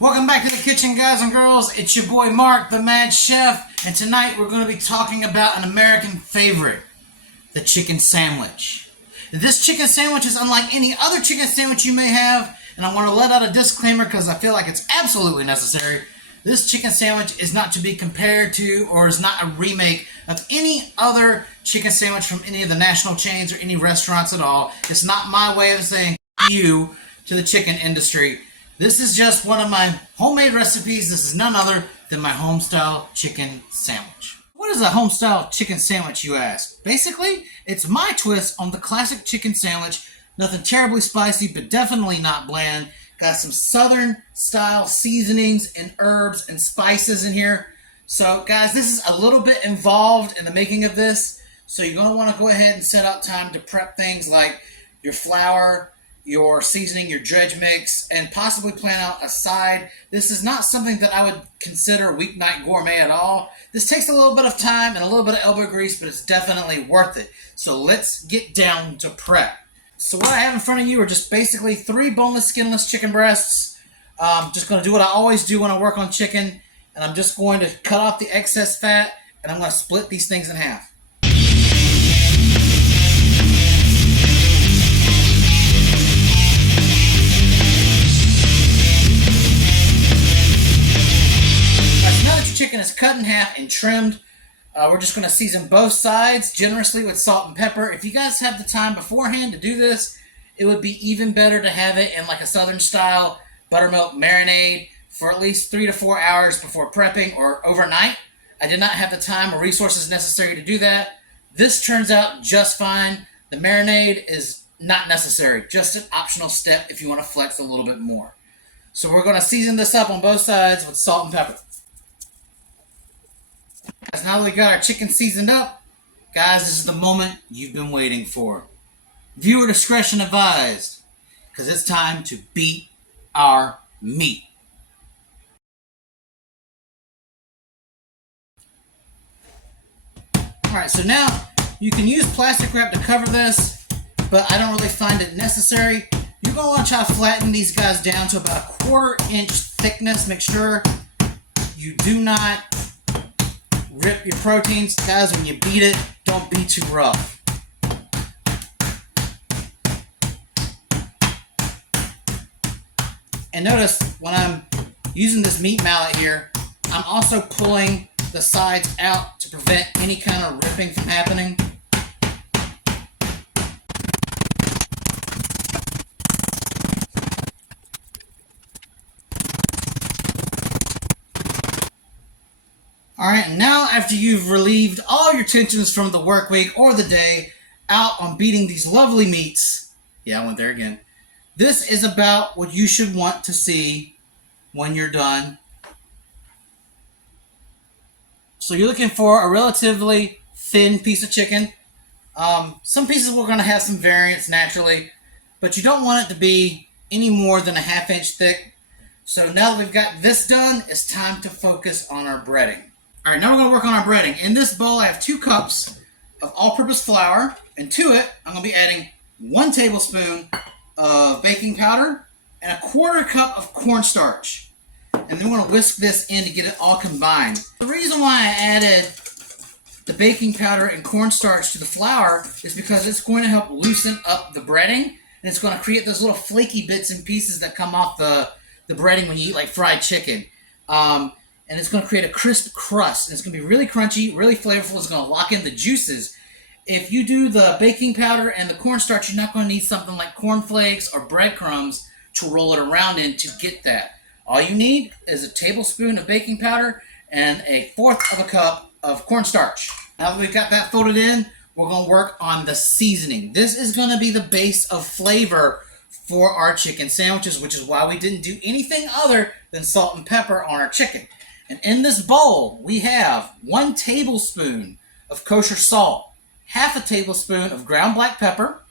Welcome back to the kitchen, guys and girls. It's your boy Mark, the Mad Chef, and tonight we're going to be talking about an American favorite, the chicken sandwich. This chicken sandwich is unlike any other chicken sandwich you may have, and I want to let out a disclaimer because I feel like it's absolutely necessary. This chicken sandwich is not to be compared to or is not a remake of any other chicken sandwich from any of the national chains or any restaurants at all. It's not my way of saying you to the chicken industry. This is just one of my homemade recipes. This is none other than my Homestyle Chicken Sandwich. What is a Homestyle Chicken Sandwich, you ask? Basically, it's my twist on the classic chicken sandwich. Nothing terribly spicy, but definitely not bland. Got some southern style seasonings and herbs and spices in here. So guys, this is a little bit involved in the making of this. So you're going to want to go ahead and set out time to prep things like your flour, your seasoning, your dredge mix, and possibly plan out a side. This is not something that I would consider weeknight gourmet at all. This takes a little bit of time and a little bit of elbow grease, but it's definitely worth it. So let's get down to prep. So what I have in front of you are just basically 3 boneless, skinless chicken breasts. I'm just going to do what I always do when I work on chicken, and I'm just going to cut off the excess fat, and I'm going to split these things in half. Chicken is cut in half and trimmed. We're just going to season both sides generously with salt and pepper. If you guys have the time beforehand to do this, it would be even better to have it in like a southern style buttermilk marinade for at least 3 to 4 hours before prepping or overnight. I did not have the time or resources necessary to do that. This turns out just fine. The marinade is not necessary, just an optional step if you want to flex a little bit more. So we're going to season this up on both sides with salt and pepper. Now that we got our chicken seasoned up, guys, this is the moment you've been waiting for. Viewer discretion advised, because it's time to beat our meat. Alright, so now you can use plastic wrap to cover this, but I don't really find it necessary. You're going to want to try to flatten these guys down to about a 1/4 inch thickness. Make sure you do not rip your proteins. Guys, when you beat it, don't be too rough. And notice when I'm using this meat mallet here, I'm also pulling the sides out to prevent any kind of ripping from happening. Alright, and now after you've relieved all your tensions from the work week or the day out on beating these lovely meats, yeah, I went there again. This is about what you should want to see when you're done. So you're looking for a relatively thin piece of chicken. Some pieces we're going to have some variance naturally, but you don't want it to be any more than a 1/2 inch thick. So now that we've got this done, it's time to focus on our breading. Alright, now we're going to work on our breading. In this bowl, I have 2 cups of all-purpose flour, and to it, I'm going to be adding 1 tablespoon of baking powder and a 1/4 cup of cornstarch. And then we're going to whisk this in to get it all combined. The reason why I added the baking powder and cornstarch to the flour is because it's going to help loosen up the breading, and it's going to create those little flaky bits and pieces that come off the breading when you eat like fried chicken. And it's going to create a crisp crust. And it's going to be really crunchy, really flavorful. It's going to lock in the juices. If you do the baking powder and the cornstarch, you're not going to need something like cornflakes or breadcrumbs to roll it around in to get that. All you need is a tablespoon of baking powder and a 1/4 cup of cornstarch. Now that we've got that folded in, we're going to work on the seasoning. This is going to be the base of flavor for our chicken sandwiches, which is why we didn't do anything other than salt and pepper on our chicken. And in this bowl, we have 1 tablespoon of kosher salt, 1/2 tablespoon of ground black pepper,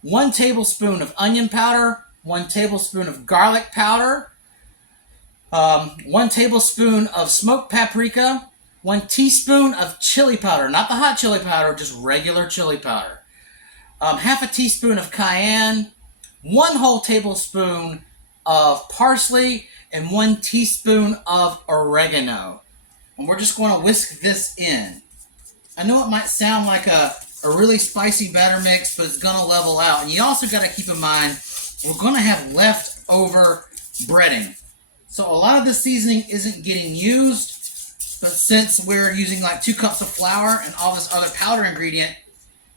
1 tablespoon of onion powder, 1 tablespoon of garlic powder, 1 tablespoon of smoked paprika, 1 teaspoon of chili powder, not the hot chili powder, just regular chili powder, 1/2 teaspoon of cayenne, 1 whole tablespoon of parsley. and 1 teaspoon of oregano. And we're just going to whisk this in. I know it might sound like a really spicy batter mix, but it's going to level out. And you also got to keep in mind, we're going to have leftover breading. So a lot of the seasoning isn't getting used, but since we're using like 2 cups of flour and all this other powder ingredient,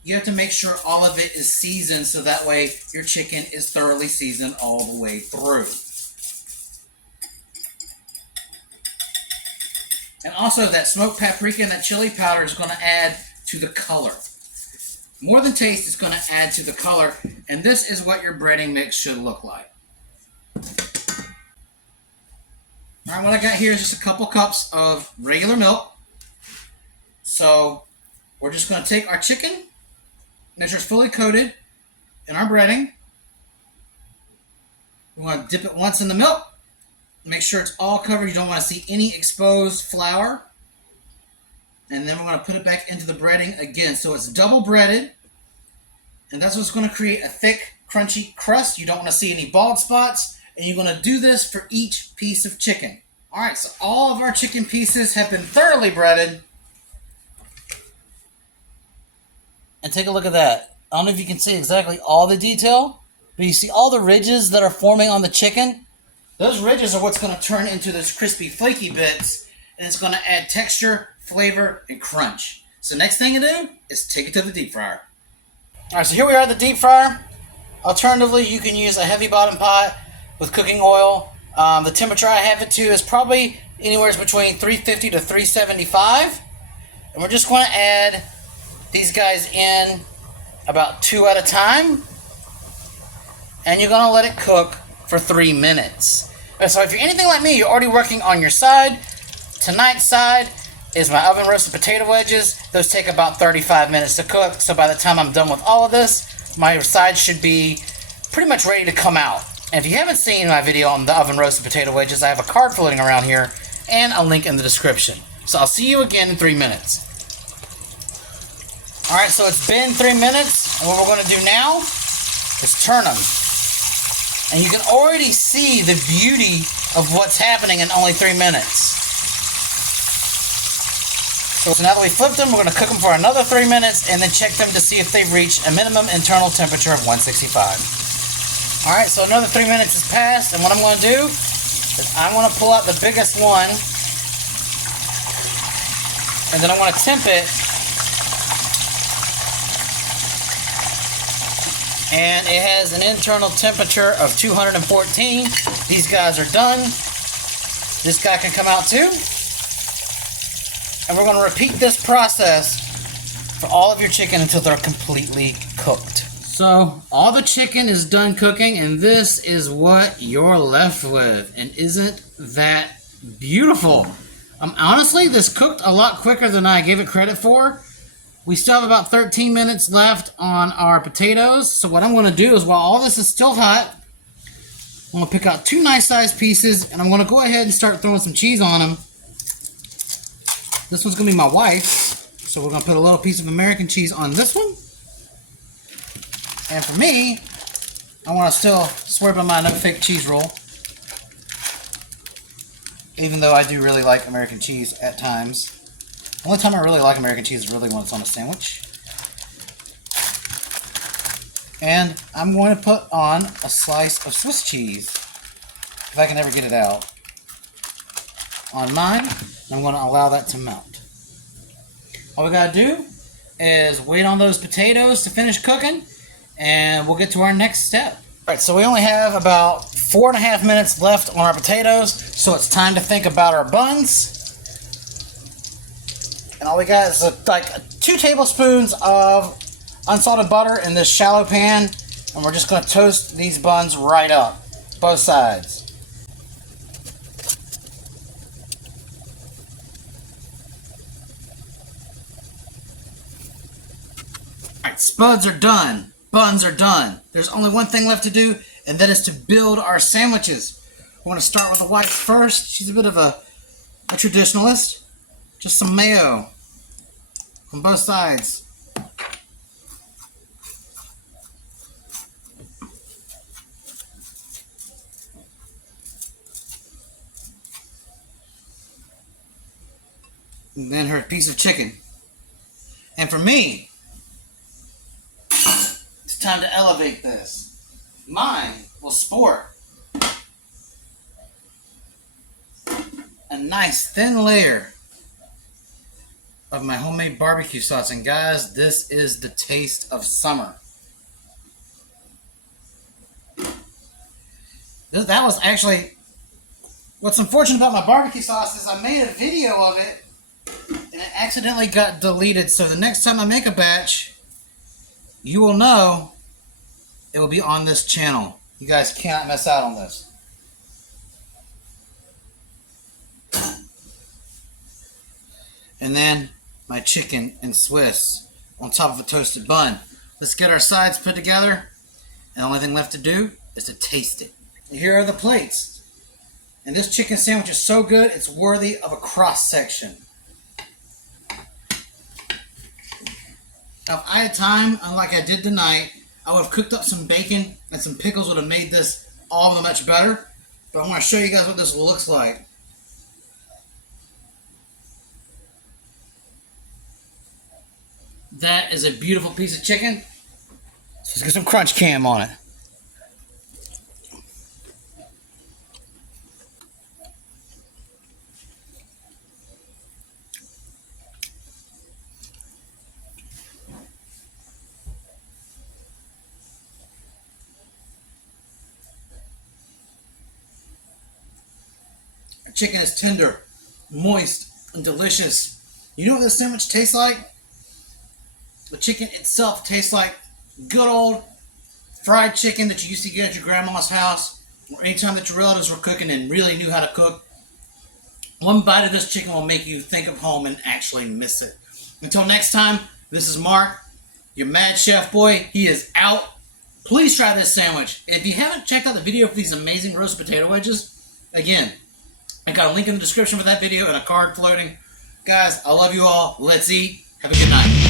you have to make sure all of it is seasoned so that way your chicken is thoroughly seasoned all the way through. And also that smoked paprika and that chili powder is going to add to the color. More than taste, it's going to add to the color. And this is what your breading mix should look like. All right, what I got here is just a couple cups of regular milk. So we're just going to take our chicken, make sure it's fully coated in our breading. We want to dip it once in the milk. Make sure it's all covered. You don't want to see any exposed flour. And then we're going to put it back into the breading again. So it's double breaded. And that's what's going to create a thick, crunchy crust. You don't want to see any bald spots. And you're going to do this for each piece of chicken. All right, so all of our chicken pieces have been thoroughly breaded. And take a look at that. I don't know if you can see exactly all the detail, but you see all the ridges that are forming on the chicken? Those ridges are what's going to turn into those crispy, flaky bits, and it's going to add texture, flavor, and crunch. So next thing to do is take it to the deep fryer. All right, so here we are at the deep fryer. Alternatively, you can use a heavy bottom pot with cooking oil. The temperature I have it to is probably anywhere between 350 to 375. And we're just going to add these guys in about 2 at a time. And you're going to let it cook for 3 minutes. So if you're anything like me, you're already working on your side. Tonight's side is my oven roasted potato wedges. Those take about 35 minutes to cook. So by the time I'm done with all of this, my side should be pretty much ready to come out. And if you haven't seen my video on the oven roasted potato wedges, I have a card floating around here and a link in the description. So I'll see you again in 3 minutes. All right, so it's been 3 minutes, and what we're going to do now is turn them. And you can already see the beauty of what's happening in only 3 minutes. So now that we flipped them, we're going to cook them for another 3 minutes and then check them to see if they've reached a minimum internal temperature of 165. All right, so another 3 minutes has passed, and what I'm going to do is I'm going to pull out the biggest one, and then I want to temp it. And it has an internal temperature of 214. These guys are done. This guy can come out too. And we're going to repeat this process for all of your chicken until they're completely cooked. So all the chicken is done cooking, and this is what you're left with. And isn't that beautiful? Honestly, this cooked a lot quicker than I gave it credit for. We still have about 13 minutes left on our potatoes. So what I'm going to do is while all this is still hot, I'm going to pick out 2 nice sized pieces, and I'm going to go ahead and start throwing some cheese on them. This one's going to be my wife's. So we're going to put a little piece of American cheese on this one. And for me, I want to still swear by my no fake cheese roll. Even though I do really like American cheese at times. The only time I really like American cheese is really when it's on a sandwich. And I'm going to put on a slice of Swiss cheese, if I can ever get it out, on mine. I'm going to allow that to melt. All we got to do is wait on those potatoes to finish cooking, and we'll get to our next step. All right, so we only have about 4.5 minutes left on our potatoes, so it's time to think about our buns. And all we got is like 2 tablespoons of unsalted butter in this shallow pan. And we're just going to toast these buns right up, both sides. All right, spuds are done. Buns are done. There's only one thing left to do, and that is to build our sandwiches. We want to start with the wife first. She's a bit of a traditionalist. Just some mayo on both sides. and then her piece of chicken. And for me, it's time to elevate this. Mine will sport a nice thin layer of my homemade barbecue sauce. And guys, this is the taste of summer. That was actually, what's unfortunate about my barbecue sauce is I made a video of it and it accidentally got deleted. So the next time I make a batch, you will know it will be on this channel. You guys cannot miss out on this. And then my chicken and Swiss on top of a toasted bun. Let's get our sides put together. And the only thing left to do is to taste it. Here are the plates. And this chicken sandwich is so good, it's worthy of a cross section. Now, if I had time, unlike I did tonight, I would have cooked up some bacon and some pickles would have made this all the much better. But I want to show you guys what this looks like. That is a beautiful piece of chicken. So let's get some crunch cam on it. Our chicken is tender, moist, and delicious. You know what this sandwich tastes like? The chicken itself tastes like good old fried chicken that you used to get at your grandma's house, or anytime that your relatives were cooking and really knew how to cook. One bite of this chicken will make you think of home and actually miss it. Until next time, this is Mark, your Mad Chef Boy. He is out. Please try this sandwich. If you haven't checked out the video for these amazing roasted potato wedges, again, I got a link in the description for that video and a card floating. Guys, I love you all. Let's eat. Have a good night.